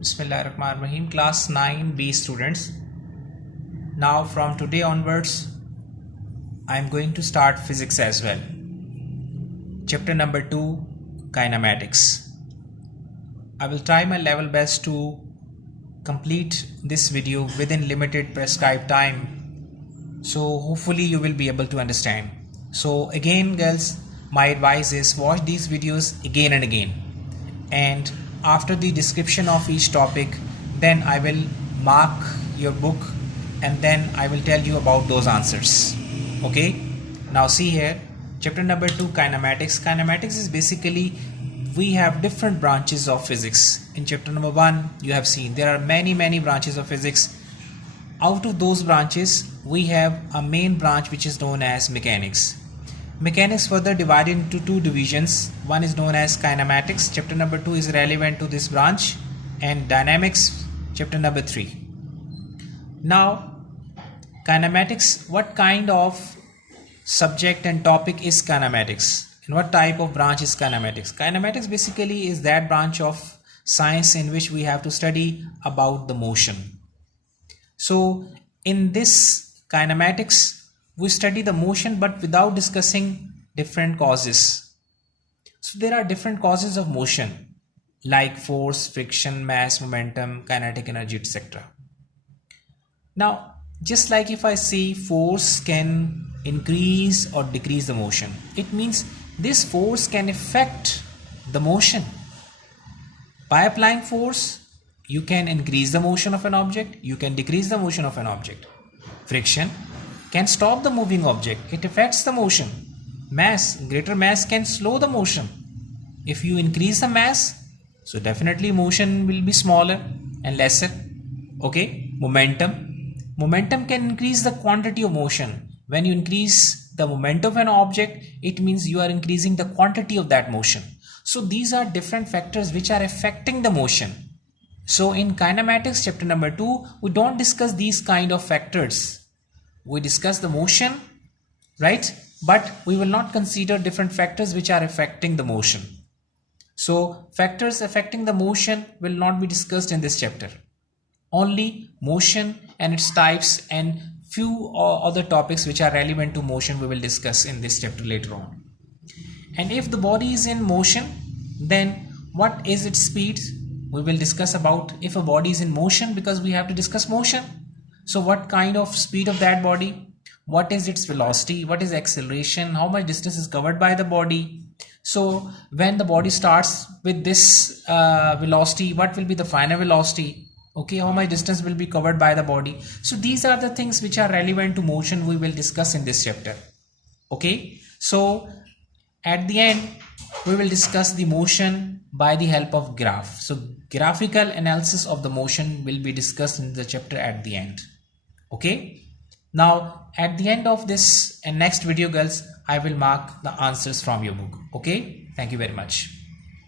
Bismillahirrahmanirrahim. Class 9B students. Now from today onwards, I am going to start physics as well. Chapter number 2, kinematics. I will try my level best to complete this video within limited prescribed time. So hopefully you will be able to understand. So again girls, my advice is watch these videos again and again. And after the description of each topic, then I will mark your book and then I will tell you about those answers. Okay, now see here, chapter number 2, kinematics. Kinematics is basically, we have different branches of physics. In chapter number 1 you have seen there are many branches of physics. Out of those branches we have a main branch which is known as mechanics. Mechanics further divided into two divisions. One is known as kinematics. Chapter number 2 is relevant to this branch, and dynamics, chapter number 3. Now, kinematics, what kind of subject and topic is kinematics? And what type of branch is kinematics? Kinematics basically is that branch of science in which we have to study about the motion. So, in this kinematics, we study the motion but without discussing different causes. So there are different causes of motion like force, friction, mass, momentum, kinetic energy, etc. Now just like if I say force can increase or decrease the motion, it means this force can affect the motion. By applying force, you can increase the motion of an object, you can decrease the motion of an object. Friction can stop the moving object, it affects the motion. Mass, greater mass can slow the motion. If you increase the mass, so definitely motion will be smaller and lesser. Okay, momentum can increase the quantity of motion. When you increase the momentum of an object, it means you are increasing the quantity of that motion. So these are different factors which are affecting the motion. So in kinematics chapter number 2, we don't discuss these kind of factors. We discuss the motion, right? But we will not consider different factors which are affecting the motion. So factors affecting the motion will not be discussed in this chapter. Only motion and its types and few other topics which are relevant to motion we will discuss in this chapter later on. And if the body is in motion, then what is its speed? We will discuss about if a body is in motion, because we have to discuss motion. So what kind of speed of that body? What is its velocity? What is acceleration? How much distance is covered by the body? So when the body starts with this velocity, what will be the final velocity? Okay, how much distance will be covered by the body? So these are the things which are relevant to motion we will discuss in this chapter. Okay, so at the end we will discuss the motion by the help of graph. So graphical analysis of the motion will be discussed in the chapter at the end. Okay, now at the end of this and next video girls, I will mark the answers from your book. Okay, thank you very much.